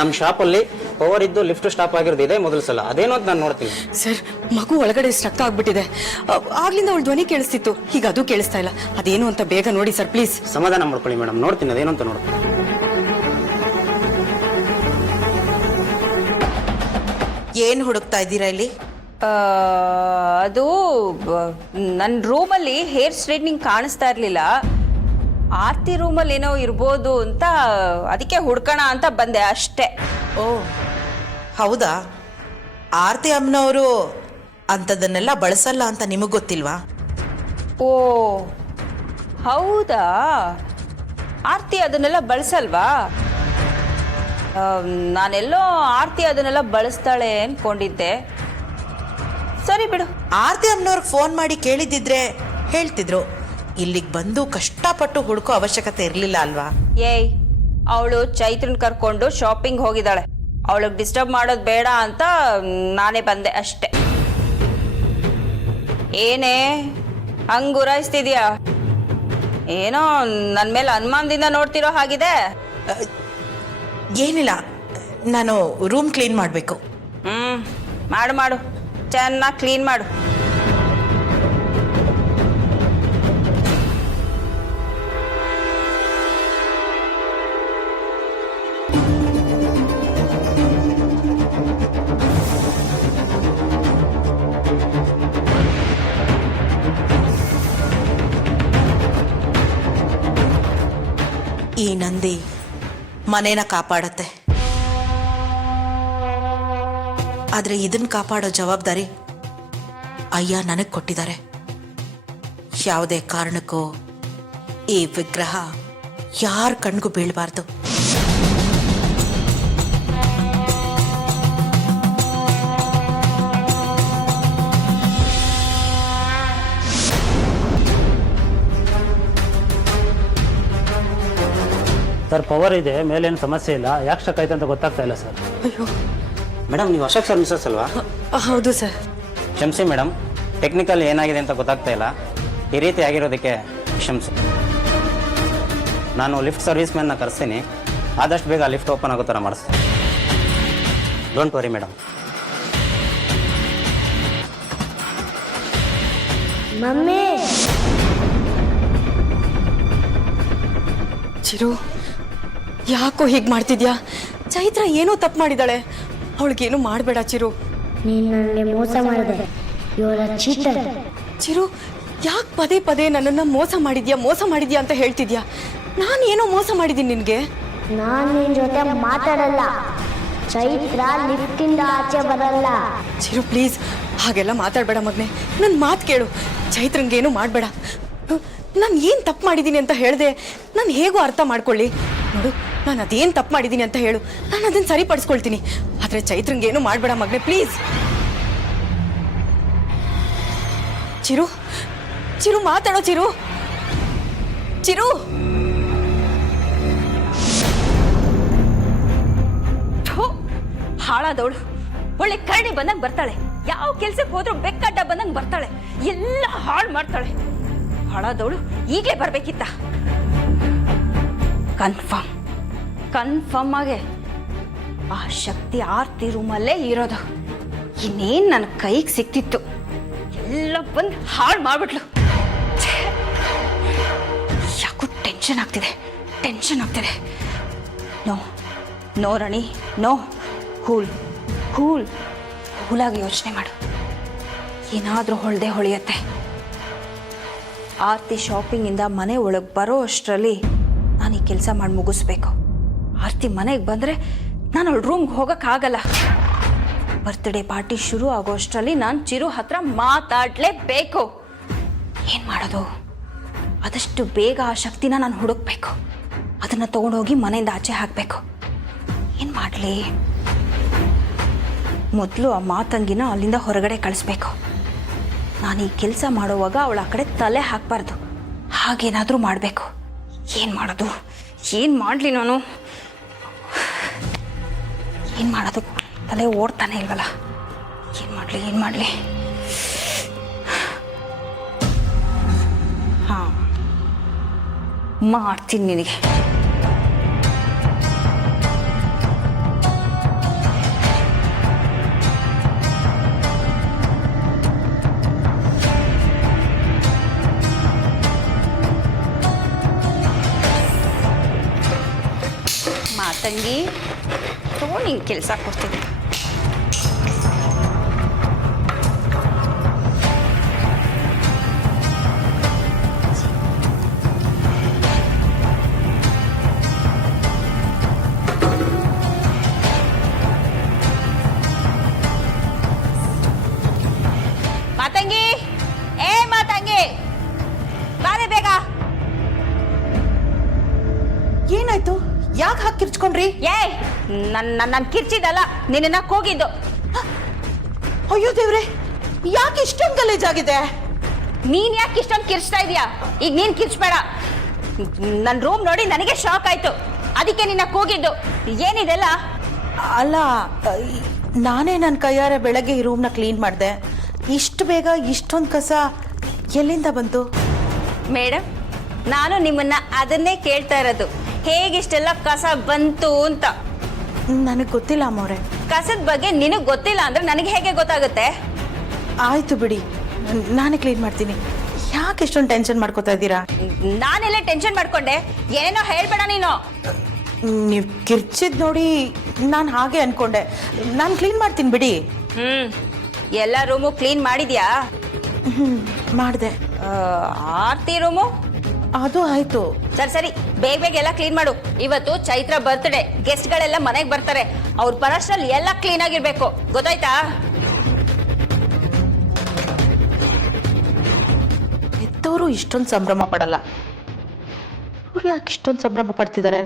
ನಮ್ಮ ಶಾಪಲ್ಲಿ ಪವರ್ ಇದ್ದು ಲಿಫ್ಟ್ ಸ್ಟಾಪ್ ಆಗಿರೋದು ಇದೆ ಮೊದಲ ಸಲ, ಅದೇನೋ ಅಂತ ನಾನು ನೋಡ್ತೀನಿ. ಸರ್, ಮಗು ಒಳಗಡೆ ಸ್ಟ್ರಕ್ ಆಗ್ಬಿಟ್ಟಿದೆ. ಆಗ್ಲಿಂದ ಅವಳ ಧ್ವನಿ ಕೇಳಿಸ್ತಿತ್ತು, ಈಗ ಅದು ಕೇಳಿಸ್ತಾ ಇಲ್ಲ. ಅದೇನು ಅಂತ ಬೇಗ ನೋಡಿ ಸರ್ ಪ್ಲೀಸ್. ಸಮಾಧಾನ ಮಾಡ್ಕೊಳ್ಳಿ ಮೇಡಮ್, ನೋಡ್ತೀನಿ ಅದೇನು ಅಂತ ನೋಡ್ತೀನಿ. ಏನ್ ಹುಡುಕ್ತಾ ಇದ್ದೀರಾ ಇಲ್ಲಿ? ಅದು ನನ್ನ ರೂಮಲ್ಲಿ ಹೇರ್ ಸ್ಟ್ರೈಟ್ನಿಂಗ್ ಕಾಣಿಸ್ತಾ ಇರಲಿಲ್ಲ. ಆರ್ತಿ ರೂಮಲ್ಲಿ ಏನೋ ಇರ್ಬೋದು ಅಂತ ಅದಕ್ಕೆ ಹುಡ್ಕೋಣ ಅಂತ ಬಂದೆ ಅಷ್ಟೇ. ಓ ಹೌದಾ? ಆರ್ತಿ ಅಮ್ಮನವರು ಅಂಥದ್ದನ್ನೆಲ್ಲ ಬಳಸಲ್ಲ ಅಂತ ನಿಮಗೆ ಗೊತ್ತಿಲ್ವಾ? ಓ ಹೌದಾ, ಆರ್ತಿ ಅದನ್ನೆಲ್ಲ ಬಳಸಲ್ವಾ? ನಾನೆಲ್ಲೋ ಆರ್ತಿ ಅದನ್ನೆಲ್ಲ ಬಳಸ್ತಾಳೆ ಅಂದ್ಕೊಂಡಿದ್ದೆ. ಸರಿ ಬಿಡು. ಆರ್ತಿ ಅಮ್ಮನವ್ರಿಗೆ ಫೋನ್ ಮಾಡಿ ಕೇಳಿದ್ದಿದ್ರೆ ಹೇಳ್ತಿದ್ರು. ಇಲ್ಲಿಗೆ ಬಂದು ಕಷ್ಟಪಟ್ಟು ಹುಡುಕೋ ಅವಶ್ಯಕತೆ ಇರಲಿಲ್ಲ ಅಲ್ವಾ? ಏಯ್, ಅವಳು ಚೈತ್ರನ್ ಕರ್ಕೊಂಡು ಶಾಪಿಂಗ್ ಹೋಗಿದ್ದಾಳೆ. ಅವಳಿಗೆ ಡಿಸ್ಟರ್ಬ್ ಮಾಡೋದು ಬೇಡ ಅಂತ ನಾನೇ ಬಂದೆ ಅಷ್ಟೆ. ಏನೇ ಹಂಗ್ ಗುರಾಯಿಸ್ತಿದ್ಯಾ? ಏನೋ ನನ್ನ ಮೇಲೆ ಅನುಮಾನದಿಂದ ನೋಡ್ತಿರೋ ಹಾಗಿದೆ. ಏನಿಲ್ಲ, ನಾನು ರೂಮ್ ಕ್ಲೀನ್ ಮಾಡಬೇಕು. ಮಾಡು ಮಾಡು, ಚೆನ್ನಾಗಿ ಕ್ಲೀನ್ ಮಾಡು. ಈ ನಂದಿ ಮನೇನ ಕಾಪಾಡತ್ತೆ, ಆದ್ರೆ ಇದನ್ನ ಕಾಪಾಡೋ ಜವಾಬ್ದಾರಿ ಅಯ್ಯ ನನಗೆ ಕೊಟ್ಟಿದ್ದಾರೆ. ಯಾವುದೇ ಕಾರಣಕ್ಕೂ ಈ ವಿಗ್ರಹ ಯಾರ ಕಣ್ಗೂ ಬೀಳಬಾರ್ದು. ಸರ್, ಪವರ್ ಇದೆ, ಮೇಲೇನು ಸಮಸ್ಯೆ ಇಲ್ಲ. ಯಾಕೆ ಸ್ಟಕ್ ಆಯ್ತು ಅಂತ ಗೊತ್ತಾಗ್ತಾ ಇಲ್ಲ ಸರ್. ಅಯ್ಯೋ ಮೇಡಮ್, ನೀವು ಅಶೋಕ್ ಸರ್ ಮಿಸಸ್ ಅಲ್ವಾ? ಹೌದು ಸರ್. ಕ್ಷಮಿಸಿ ಮೇಡಮ್, ಟೆಕ್ನಿಕಲ್ ಏನಾಗಿದೆ ಅಂತ ಗೊತ್ತಾಗ್ತಾ ಇಲ್ಲ. ಈ ರೀತಿ ಆಗಿರೋದಕ್ಕೆ ಕ್ಷಮಿಸಿ. ನಾನು ಲಿಫ್ಟ್ ಸರ್ವಿಸ್ ಮ್ಯಾನ್ನ ಕರೆಸ್ತೀನಿ, ಆದಷ್ಟು ಬೇಗ ಲಿಫ್ಟ್ ಓಪನ್ ಆಗೋ ಥರ ಮಾಡಿಸ್ತೀನಿ. Don't worry madam. Mummy, Chiru, ಯಾಕೋ ಹೀಗೆ ಮಾಡ್ತಿದ್ಯಾ? ಚೈತ್ರ ಏನೋ ತಪ್ಪು ಮಾಡಿದಾಳೆ, ಅವಳಿಗೇನು ಮಾಡಬೇಡ ಚಿರು. ನೀನು ನನಗೆ ಮೋಸ ಮಾಡಿದೆ. ಇವರ ಚೀಟರ್. ಚಿರು, ಯಾಕೆ ಪದೇ ಪದೇ ನನ್ನನ್ನು ಮೋಸ ಮಾಡಿದ್ಯಾ ಅಂತ ಹೇಳ್ತಿದ್ಯಾ? ನಾನು ಏನೋ ಮೋಸ ಮಾಡಿದ್ದೀನಿ ನಿನಗೆ? ನಾನು ನಿನ್ನ ಜೊತೆ ಮಾತಾಡಲ್ಲ. ಚೈತ್ರ ಲಿಫ್ಟಿಂದ ಆಚೆ ಬರಲ್ಲ. ಚಿರು ಪ್ಲೀಸ್, ಹಾಗೆಲ್ಲ ಮಾತಾಡಬೇಡ ಮಗನೆ. ನನ್ನ ಮಾತು ಕೇಳು. ಚೈತ್ರಂಗೇನು ಮಾಡಬೇಡ. ನಾನು ಏನು ತಪ್ಪು ಮಾಡಿದ್ದೀನಿ ಅಂತ ಹೇಳಿದೆ ನಾನು ಹೇಗೋ ಅರ್ಥ ಮಾಡ್ಕೊಳ್ಳಿ. ನೋಡು, ನಾನು ಅದೇನು ತಪ್ಪು ಮಾಡಿದ್ದೀನಿ ಅಂತ ಹೇಳು, ನಾನು ಅದನ್ನು ಸರಿಪಡಿಸ್ಕೊಳ್ತೀನಿ. ಆದರೆ ಚೈತ್ರಂಗೇನು ಮಾಡಬೇಡ ಮಗನೆ ಪ್ಲೀಸ್. ಚಿರು, ಚಿರು ಮಾತಾಡೋ ಚಿರು. ಚಿರು, ಹಾಳಾದವಳು ಒಳ್ಳೆ ಕರಡಿ ಬಂದಂಗೆ ಬರ್ತಾಳೆ. ಯಾವ ಕೆಲ್ಸಕ್ಕೆ ಹೋದ್ರೂ ಬೆಕ್ಕಡ್ಡ ಬಂದಂಗೆ ಬರ್ತಾಳೆ. ಎಲ್ಲ ಹಾಳು ಮಾಡ್ತಾಳೆ. ಹಾಳಾದವಳು ಈಗಲೇ ಬರ್ಬೇಕಿತ್ತ. ಕನ್ಫರ್ಮ್ ಆಗಿ ಆ ಶಕ್ತಿ ಆರ್ತಿ ರೂಮಲ್ಲೇ ಇರೋದು. ಇನ್ನೇನು ನನ್ನ ಕೈಗೆ ಸಿಕ್ತಿತ್ತು, ಎಲ್ಲ ಬಂದು ಹಾಳು ಮಾಡ್ಬಿಟ್ಲು. ಯಾಕೋ ಟೆನ್ಷನ್ ಆಗ್ತಿದೆ. ನೋ ರಾಣಿ, ನೋ. ಕೂಲಾಗಿ ಯೋಚನೆ ಮಾಡು. ಏನಾದರೂ ಹೊಳೆಯುತ್ತೆ. ಆರ್ತಿ ಶಾಪಿಂಗಿಂದ ಮನೆ ಒಳಗೆ ಬರೋ ಅಷ್ಟರಲ್ಲಿ ನಾನು ಈ ಕೆಲಸ ಮಾಡಿ ಮುಗಿಸ್ಬೇಕು. ಆರ್ತಿ ಮನೆಗೆ ಬಂದರೆ ನಾನು ಅವಳ ರೂಮ್ಗೆ ಹೋಗೋಕ್ಕಾಗಲ್ಲ. ಬರ್ತ್ಡೇ ಪಾರ್ಟಿ ಶುರು ಆಗೋ ಅಷ್ಟರಲ್ಲಿ ನಾನು ಚಿರು ಹತ್ರ ಮಾತಾಡಲೇಬೇಕು. ಏನು ಮಾಡೋದು? ಆದಷ್ಟು ಬೇಗ ಆ ಶಕ್ತಿನ ನಾನು ಹುಡುಕ್ಬೇಕು. ಅದನ್ನು ತೊಗೊಂಡೋಗಿ ಮನೆಯಿಂದ ಆಚೆ ಹಾಕಬೇಕು. ಏನು ಮಾಡಲಿ? ಮೊದಲು ಆ ಮಾತಂಗಿನ ಅಲ್ಲಿಂದ ಹೊರಗಡೆ ಕಳಿಸ್ಬೇಕು. ನಾನು ಈ ಕೆಲಸ ಮಾಡುವಾಗ ಅವಳ ಆ ಕಡೆ ತಲೆ ಹಾಕಬಾರ್ದು. ಹಾಗೇನಾದರೂ ಮಾಡಬೇಕು. ಏನು ಮಾಡೋದು? ಏನು ಮಾಡಲಿ ನಾನು? ಏನು ಮಾಡೋದು? ತಲೆ ಓಡ್ತಾನೆ ಇಲ್ವಲ್ಲ. ಏನು ಮಾಡಲಿ? ಹಾಂ, ಮಾಡ್ತೀನಿ ನಿನಗೆ. ಮಾತಂಗಿ ನಿಂಗೆ ಕೆಲಸ ಕೊಡ್ತೀನಿ. ಮಾತಂಗಿ, ಏ ಮಾತಂಗಿ, ಬಾರೆ ಬೇಗ. ಏನಾಯ್ತು? ಯಾಕೆ ಹಾಕಿ ಕಿರ್ಚ್ಕೊಂಡ್ರಿ? ಏಯ್, ನನ್ನ ಕಿರ್ಚಿದಲ್ಲ, ನಿನ್ನ ಕೂಗಿದ್ದು. ಅಯ್ಯೋ ದೇವ್ರೆ, ಯಾಕೆ ಇಷ್ಟೊಂದು ಗಲೀಜಾಗಿದೆ? ನೀನ್ ಯಾಕೆ ಇಷ್ಟೊಂದು ಕಿರ್ಚ್ತಾ ಇದೀಯಾ? ಈಗ ನೀನ್ ಕಿರ್ಚ್ಬೇಡ. ನನ್ನ ರೂಮ್ ನೋಡಿ ನನಗೆ ಶಾಕ್ ಆಯ್ತು, ಅದಕ್ಕೆ ನಿನ್ನ ಕೂಗಿದ್ದು. ಏನಿದೆಲ್ಲ? ಅಲ್ಲ, ನಾನೇ ನನ್ನ ಕೈಯಾರೆ ಬೆಳಗ್ಗೆ ಈ ರೂಮ್ನ ಕ್ಲೀನ್ ಮಾಡಿದೆ. ಇಷ್ಟು ಬೇಗ ಇಷ್ಟೊಂದು ಕಸ ಎಲ್ಲಿಂದ ಬಂತು? ಮೇಡಮ್, ನಾನು ನಿಮ್ಮನ್ನ ಅದನ್ನೇ ಕೇಳ್ತಾ ಇರೋದು, ಹೇಗಿಷ್ಟೆಲ್ಲ ಕಸ ಬಂತು ಅಂತ. ನನಗೆ ಗೊತ್ತಿಲ್ಲ ಅಮ್ಮವ್ರೆ. ಕಸದ ಬಗ್ಗೆ ನಿನಗೆ ಗೊತ್ತಿಲ್ಲ ಅಂದ್ರೆ ನನಗೆ ಹೇಗೆ ಗೊತ್ತಾಗುತ್ತೆ? ಆಯ್ತು ಬಿಡಿ, ನಾನೇ ಕ್ಲೀನ್ ಮಾಡ್ತೀನಿ. ಯಾಕೆ ಇಷ್ಟೊಂದು ಟೆನ್ಷನ್ ಮಾಡ್ಕೋತಾ ಇದ್ದೀರಾ? ನಾನೆಲ್ಲ ಟೆನ್ಷನ್ ಮಾಡ್ಕೊಂಡೆ? ಏನೇನೋ ಹೇಳ್ಬೇಡ ನೀನು. ನೀವು ಕಿರ್ಚಿದ್ ನೋಡಿ ನಾನು ಹಾಗೆ ಅನ್ಕೊಂಡೆ. ನಾನು ಕ್ಲೀನ್ ಮಾಡ್ತೀನಿ ಬಿಡಿ. ಎಲ್ಲ ರೂಮು ಕ್ಲೀನ್ ಮಾಡಿದ್ಯಾ? ಮಾಡಿದೆ. ಆರ್ತಿ ರೂಮು? ಅದು ಆಯ್ತು. ಸರಿ, ಬೇಗ ಬೇಗ ಎಲ್ಲ ಕ್ಲೀನ್ ಮಾಡು. ಇವತ್ತು ಚೈತ್ರ ಬರ್ತ್ಡೇ, ಗೆಸ್ಟ್ಗಳೆಲ್ಲ ಮನೆಗೆ ಬರ್ತಾರೆ. ಅವ್ರ ಬರೋಷ್ಟ್ರಲ್ಲಿ ಎಲ್ಲ ಕ್ಲೀನ್ ಆಗಿರ್ಬೇಕು, ಗೊತ್ತಾಯ್ತಾ? ಹೆತ್ತವರು ಇಷ್ಟೊಂದು ಸಂಭ್ರಮ ಪಡಲ್ಲ, ಅವ್ರು ಯಾಕೆ ಇಷ್ಟೊಂದು ಸಂಭ್ರಮ ಪಡ್ತಿದ್ದಾರೆ?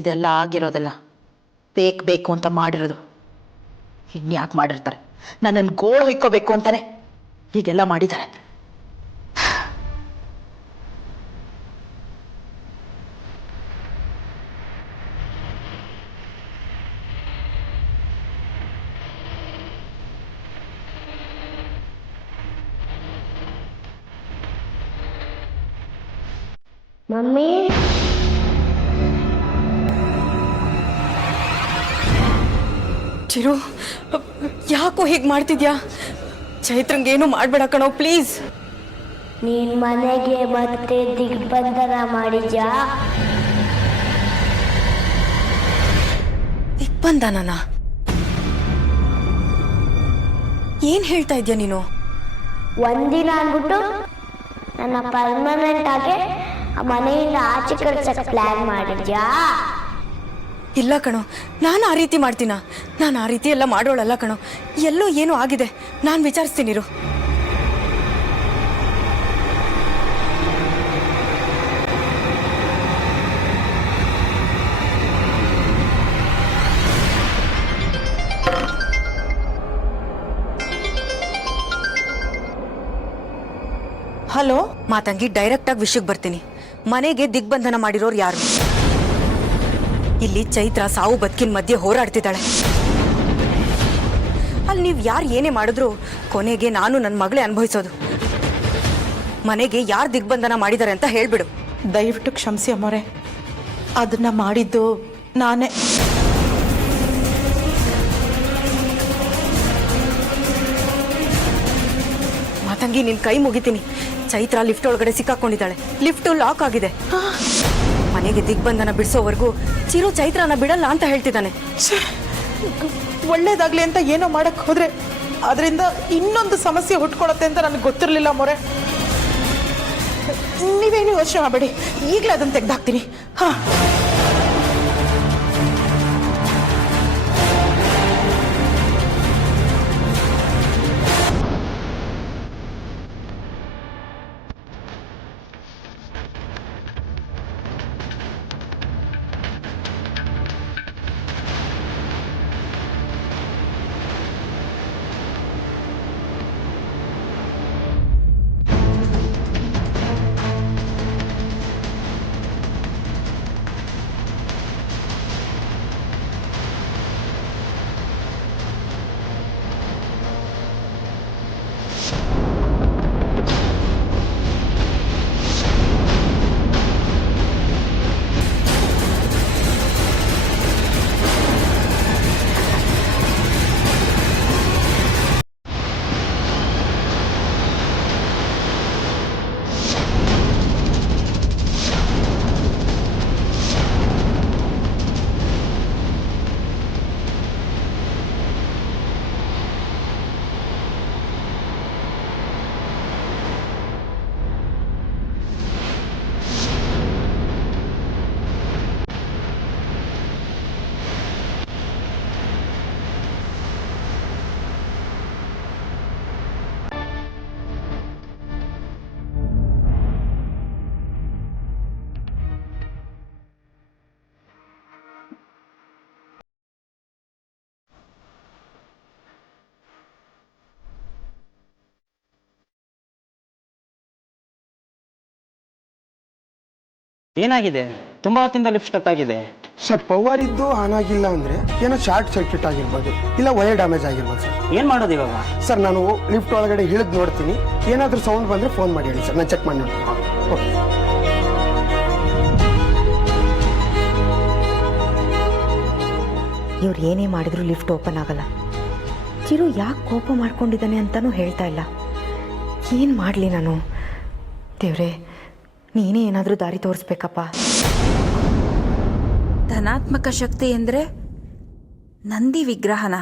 ಇದೆಲ್ಲ ಆಗಿರೋದಲ್ಲ, ಬೇಕು ಅಂತ ಮಾಡಿರೋದು. ಇನ್ಯಾಕೆ ಮಾಡಿರ್ತಾರೆ? ನನ್ನನ್ನು ಗೋಳು ಹೊಯ್ಕೋಬೇಕು ಅಂತಾನೆ ಹೀಗೆಲ್ಲ ಮಾಡಿದ್ದಾರೆ. ಮಮ್ಮಿ, ಚಿರು, ಯಾಕೋ ಹೀಗೆ ಮಾಡ್ತಿದ್ಯಾ? ಚೈತ್ರಂಗೇನು ಮಾಡಬೇಡ ಕಣೋ, ಪ್ಲೀಸ್. ನೀನ್ ಮನೆಗೆ ಮತ್ತೆ ದಿಗ್ಬಂಧನ ಮಾಡಿದ್ಯಾ? ದಿಗ್ಬಂಧನನ? ಏನ್ ಹೇಳ್ತಾ ಇದ್ಯಾ ನೀನು? ಒಂದಿನ ಅಂದ್ಬಿಟ್ಟು ನನ್ನ ಪರ್ಮನೆಂಟ್ ಆಗಿ ಆ ಮನೆಯಿಂದ ಆಚೆ ಕಳ್ಸಕ್ ಪ್ಲಾನ್ ಮಾಡಿದ್ಯಾ? ಇಲ್ಲ ಕಣೋ, ನಾನು ಆ ರೀತಿ ಮಾಡ್ತೀನ? ನಾನು ಆ ರೀತಿ ಎಲ್ಲ ಮಾಡೋಳಲ್ಲ ಕಣೋ. ಎಲ್ಲೋ ಏನೋ ಆಗಿದೆ, ನಾನು ವಿಚಾರಿಸ್ತೀನಿರು. ಹಲೋ ಮಾತಂಗಿ, ಡೈರೆಕ್ಟ್ ಆಗಿ ವಿಷಯಕ್ಕೆ ಬರ್ತೀನಿ. ಮನೆಗೆ ದಿಗ್ಬಂಧನ ಮಾಡಿರೋರು ಯಾರು? ಇಲ್ಲಿ ಚೈತ್ರ ಸಾವು ಬದುಕಿನ ಮಧ್ಯೆ ಹೋರಾಡ್ತಿದ್ದಾಳೆ. ಅಲ್ಲಿ ನೀವು ಯಾರು ಏನೇ ಮಾಡಿದ್ರು ಕೊನೆಗೆ ನಾನು ನನ್ನ ಮಗಳೇ ಅನುಭವಿಸೋದು. ಮನೆಗೆ ಯಾರು ದಿಗ್ಬಂಧನ ಮಾಡಿದ್ದಾರೆ ಅಂತ ಹೇಳ್ಬಿಡು. ದಯವಿಟ್ಟು ಕ್ಷಮಿಸಿ ಅಮ್ಮೋರೆ, ಅದನ್ನ ಮಾಡಿದ್ದು ನಾನೇ. ಮಾತಂಗಿ, ನಿನ್ ಕೈ ಮುಗಿತೀನಿ. ಚೈತ್ರ ಲಿಫ್ಟ್ ಒಳಗಡೆ ಸಿಕ್ಕಾಕೊಂಡಿದ್ದಾಳೆ. ಲಿಫ್ಟ್ ಲಾಕ್ ಆಗಿದೆ. ಮನೆಗೆ ದಿಗ್ಬಂಧನ ಬಿಡಿಸೋವರೆಗೂ ಚಿರು ಚೈತ್ರನ ಬಿಡಲ್ಲ ಅಂತ ಹೇಳ್ತಿದ್ದಾನೆ. ಒಳ್ಳೇದಾಗ್ಲಿ ಅಂತ ಏನೋ ಮಾಡಕ್ ಹೋದ್ರೆ ಅದರಿಂದ ಇನ್ನೊಂದು ಸಮಸ್ಯೆ ಹುಟ್ಕೊಳತ್ತೆ ಅಂತ ನನಗೆ ಗೊತ್ತಿರಲಿಲ್ಲ ಮೊರೆ. ನೀವೇನು ಯೋಚನೆ ಮಾಡಬೇಡಿ, ಈಗಲೇ ಅದನ್ನು ತೆಗೆದಾಕ್ತೀನಿ. ಹಾ, ಏನಾಗಿದೆ? ತುಂಬ ಹೊತ್ತಿಂದ ಲಿಫ್ಟ್ ಸ್ಟಕ್ ಆಗಿದೆ. ಸರ್ ಪವರ್ ಇದ್ದು ಆನ್ ಆಗಿಲ್ಲ ಅಂದರೆ ಏನೋ ಶಾರ್ಟ್ ಸರ್ಕ್ಯೂಟ್ ಆಗಿರ್ಬೋದು, ಇಲ್ಲ ವೈರ್ ಡ್ಯಾಮೇಜ್ ಆಗಿರ್ಬೋದು ಸರ್. ಏನು ಮಾಡೋದು ಇವಾಗ? ಸರ್ ನಾನು ಲಿಫ್ಟ್ ಒಳಗಡೆ ಇಳಿದು ನೋಡ್ತೀನಿ, ಏನಾದರೂ ಸೌಂಡ್ ಬಂದರೆ ಫೋನ್ ಮಾಡಿ ಹೇಳಿ ಸರ್, ನಾನು ಚೆಕ್ ಮಾಡಿ ನೋಡ್ತೀನಿ. ಓಕೆ. ಇವ್ರು ಏನೇ ಮಾಡಿದ್ರು ಲಿಫ್ಟ್ ಓಪನ್ ಆಗಲ್ಲ. ಚಿರು ಯಾಕೆ ಕೋಪ ಮಾಡ್ಕೊಂಡಿದ್ದಾನೆ ಅಂತಲೂ ಹೇಳ್ತಾ ಇಲ್ಲ. ಏನು ಮಾಡಲಿ ನಾನು? ದೇವ್ರೆ, ನೀನೇ ಏನಾದರೂ ದಾರಿ ತೋರಿಸ್ಬೇಕಪ್ಪ. ಧನಾತ್ಮಕ ಶಕ್ತಿ ಅಂದರೆ ನಂದಿ ವಿಗ್ರಹನ.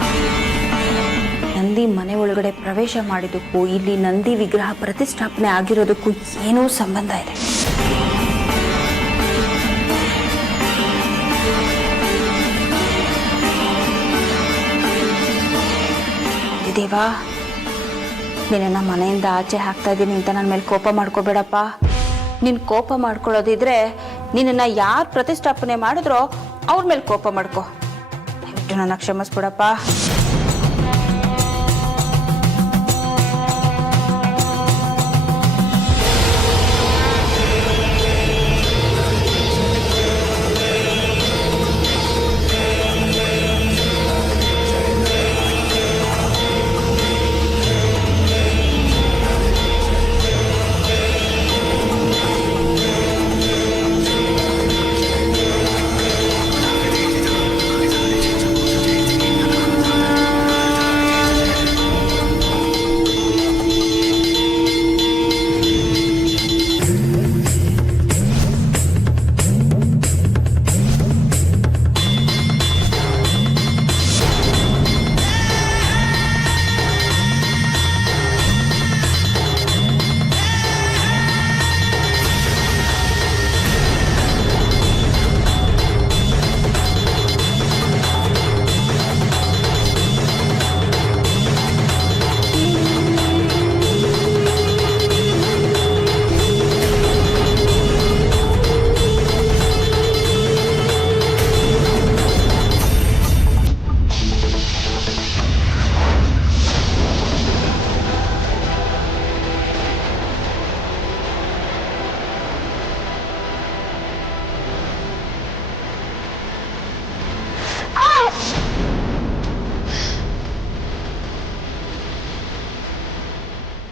ನಂದಿ ಮನೆ ಒಳಗಡೆ ಪ್ರವೇಶ ಮಾಡಿದ್ದಕ್ಕೂ ಇಲ್ಲಿ ನಂದಿ ವಿಗ್ರಹ ಪ್ರತಿಷ್ಠಾಪನೆ ಆಗಿರೋದಕ್ಕೂ ಏನೋ ಸಂಬಂಧ ಇದೆ. ದೇವಾ, ನಿನ್ನ ಮನೆಯಿಂದ ಆಚೆ ಹಾಕ್ತಾ ಇದ್ದೀನಿ ಅಂತ ನನ್ನ ಮೇಲೆ ಕೋಪ ಮಾಡ್ಕೋಬೇಡಪ್ಪ. ನೀನು ಕೋಪ ಮಾಡ್ಕೊಳ್ಳೋದಿದ್ರೆ ನಿನ್ನನ್ನು ಯಾರು ಪ್ರತಿಷ್ಠಾಪನೆ ಮಾಡಿದ್ರೋ ಅವ್ರ ಮೇಲೆ ಕೋಪ ಮಾಡ್ಕೊ. ದಯವಿಟ್ಟು ನನ್ನ ಕ್ಷಮಿಸ್ಬಿಡಪ್ಪ.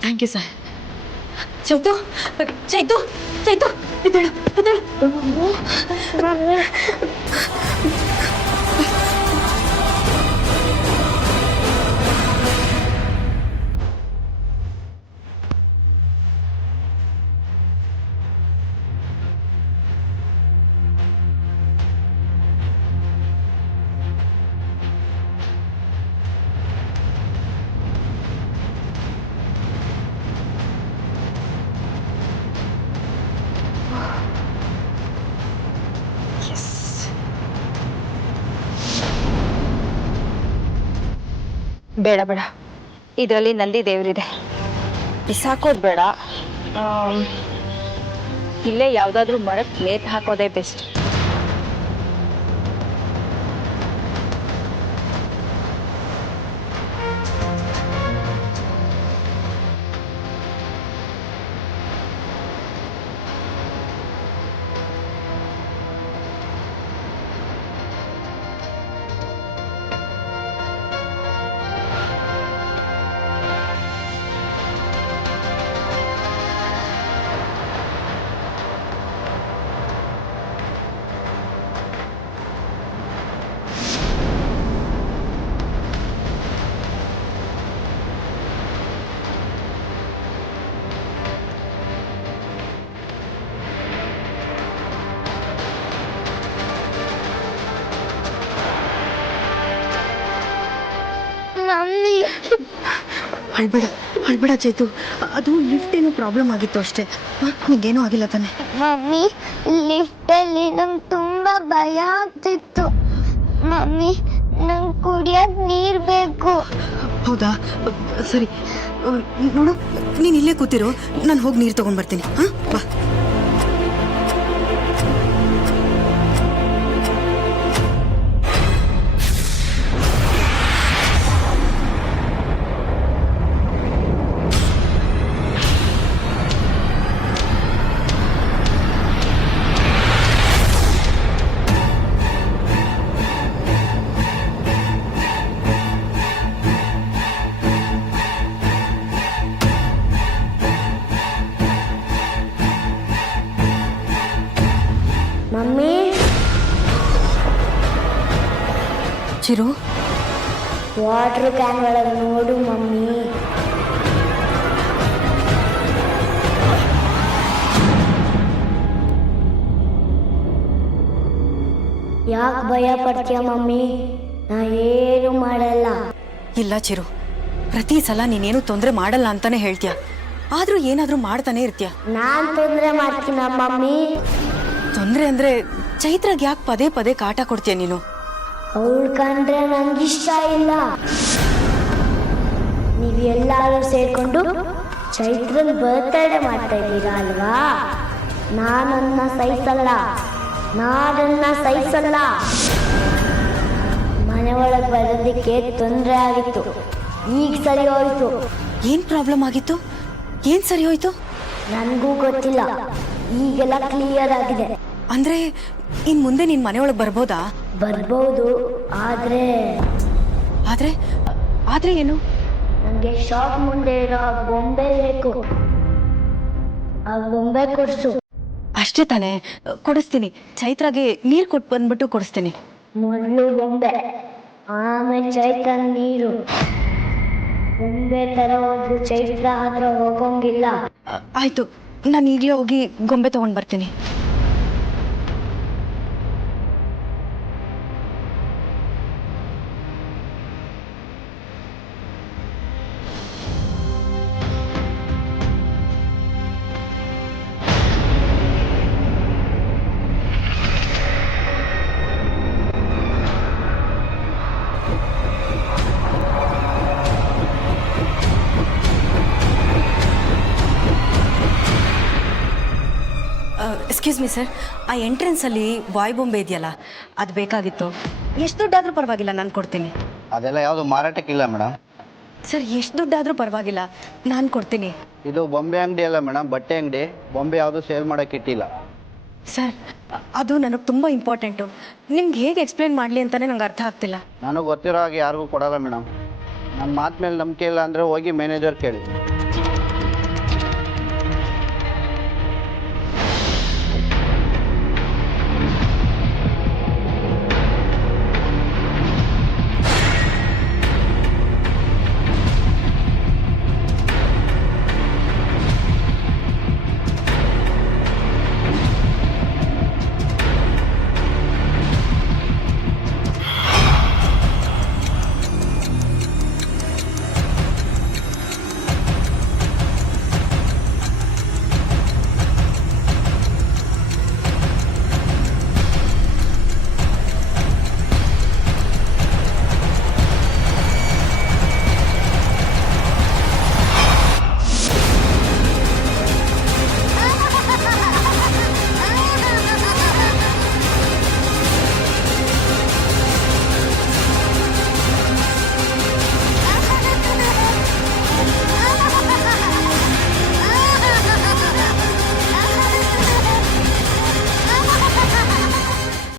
Thank you sir. Chaitu, Chaitu, Chaitu, ಎದ್ದೇಳು, ಎದ್ದೇಳು. ಬೇಡ ಬೇಡ, ಇದರಲ್ಲಿ ನಂದಿ ದೇವರಿದೆ, ಬಿಸಾಕೋದು ಬೇಡ. ಇಲ್ಲೇ ಯಾವುದಾದ್ರೂ ಮರಕ್ಕೆ ನೇತು ಹಾಕೋದೇ ಬೆಸ್ಟ್. ಅಳ್ಬೇಡ, ಅಳ್ಬೇಡ ಚೈತು. ಅದು ಲಿಫ್ಟ್ ಏನೋ ಪ್ರಾಬ್ಲಮ್ ಆಗಿತ್ತು ಅಷ್ಟೇ. ನಿಂಗೇನೂ ಆಗಿಲ್ಲ ತಾನೆ? ಮಮ್ಮಿ, ಲಿಫ್ಟಲ್ಲಿ ನಂಗೆ ತುಂಬ ಭಯ ಆಗ್ತಿತ್ತು. ಮಮ್ಮಿ, ನಂಗೆ ಕುಡಿಯೋಕೆ ನೀರು ಬೇಕು. ಹೌದಾ? ಸರಿ ನೋಡು, ನೀನು ಇಲ್ಲೇ ಕೂತಿರೋ, ನಾನು ಹೋಗಿ ನೀರು ತೊಗೊಂಡು ಬರ್ತೀನಿ. ಹಾಂ, ಬಾ. ಮಮ್ಮಿ ಚಿರು ವಾಟರ್ ಕ್ಯಾನ್ ಒಳಗೆ ನೋಡು ಮಮ್ಮಿ. ಯಾಕೆ ಭಯ ಪಡ್ತೀಯ ಮಮ್ಮಿ? ನಾ ಏನು ಮಾಡಲ್ಲ. ಇಲ್ಲ ಚಿರು, ಪ್ರತಿ ಸಲ ನೀನೇನು ತೊಂದರೆ ಮಾಡಲ್ಲ ಅಂತಾನೆ ಹೇಳ್ತೀಯ, ಆದ್ರೂ ಏನಾದ್ರೂ ಮಾಡ್ತಾನೆ ಇರ್ತೀಯ. ನಾನ್ ತೊಂದರೆ ಮಾಡ್ತೀನ ಮಮ್ಮಿ? ತೊಂದರೆ ಅಂದ್ರೆ ಚೈತ್ರಾಗ್ ಯಾಕೆ ಪದೇ ಪದೇ ಕಾಟ ಕೊಡ್ತೀಯ ನೀನು? ಅವಳು ಕಂಡ್ರೆ ನಂಗಿಷ್ಟ ಇಲ್ಲ. ನೀವೆಲ್ಲರೂ ಸೇರ್ಕೊಂಡು ಚೈತ್ರನ್ ಬರ್ತ್ಡೇ ಮಾಡ್ತಾ ಇದ್ದೀರಾ ಅಲ್ವಾ? ನಾನನ್ನ ಸಹಿಸಲ್ಲ. ಮನೆ ಒಳಗೆ ಬರೋದಕ್ಕೆ ತೊಂದರೆ ಆಗಿತ್ತು, ಈಗ ಸರಿ ಹೋಯ್ತು. ಏನ್ ಪ್ರಾಬ್ಲಮ್ ಆಗಿತ್ತು? ಏನ್ ಸರಿ ಹೋಯ್ತು? ನನಗೂ ಗೊತ್ತಿಲ್ಲ, ಈಗೆಲ್ಲ ಕ್ಲಿಯರ್ ಆಗಿದೆ. ಅಂದ್ರೆ ಇನ್ ಮುಂದೆ ನಿನ್ ಮನೆಯೊಳಗೆ ಬರ್ಬೋದಾ? ಬರ್ಬೋದು, ಆದ್ರೆ ಆದ್ರೆ ಆದ್ರೆ ಏನು? ನನಗೆ ಶಾಪ್ ಮುಂದೆ ಇರೋ ಆ ಬೊಂಬೆ ಬೇಕು. ಆ ಬೊಂಬೆ ಕೊಡ್ಸು. ಅಷ್ಟೇ ತಾನೇ, ಕೊಡಿಸ್ತೀನಿ. ಚೈತ್ರಾಗೆ ನೀರ್ ಕೊಟ್ಟು ಬಂದ್ಬಿಟ್ಟು ಕೊಡಿಸ್ತೀನಿ. ಮೊದಲು ಬೊಂಬೆ, ಆಮೇಲೆ ಚೈತ್ರ ನೀರು. ಬೊಂಬೆ ತರ ಒಂದು ಚೈತ್ರ ಹತ್ರ ಹೋಗೋಂಗಿಲ್ಲ. ಆಯ್ತು, ನಾನು ಈಗಲೇ ಹೋಗಿ ಗೊಂಬೆ ತಗೊಂಡ್ ಬರ್ತೀನಿ. ಎಕ್ಸ್ಕ್ಯೂಸ್ ಮಿ ಸರ್, ಆ ಎಂಟ್ರೆನ್ಸಲ್ಲಿ ಬಾಯ್ ಬೊಂಬೆ ಇದೆಯಲ್ಲ, ಅದು ಬೇಕಾಗಿತ್ತು. ಎಷ್ಟು ದುಡ್ಡಾದರೂ ಪರವಾಗಿಲ್ಲ, ನಾನು ಕೊಡ್ತೀನಿ. ಅದೆಲ್ಲ ಯಾವುದು ಮಾರಾಟಕ್ಕಿಲ್ಲ ಮೇಡಮ್. ಸರ್, ಎಷ್ಟು ದುಡ್ಡಾದರೂ ಪರವಾಗಿಲ್ಲ, ನಾನು ಕೊಡ್ತೀನಿ. ಇದು ಬೊಂಬೆ ಅಂಗಡಿ ಅಲ್ಲ ಮೇಡಮ್, ಬಟ್ಟೆ ಅಂಗಡಿ. ಬೊಂಬೆ ಯಾವುದು ಸೇಲ್ ಮಾಡೋಕ್ಕೆ ಇಟ್ಟಿಲ್ಲ. ಸರ್, ಅದು ನನಗೆ ತುಂಬ ಇಂಪಾರ್ಟೆಂಟು. ನಿಮ್ಗೆ ಹೇಗೆ ಎಕ್ಸ್ಪ್ಲೇನ್ ಮಾಡಲಿ ಅಂತಲೇ ನಂಗೆ ಅರ್ಥ ಆಗ್ತಿಲ್ಲ. ನನಗೆ ಗೊತ್ತಿರೋ ಹಾಗೆ ಯಾರಿಗೂ ಕೊಡಲ್ಲ ಮೇಡಮ್. ನನ್ನ ಮಾತು ಮೇಲೆ ನಂಬಿಕೆ ಇಲ್ಲ ಅಂದರೆ ಹೋಗಿ ಮ್ಯಾನೇಜರ್ ಕೇಳಿ.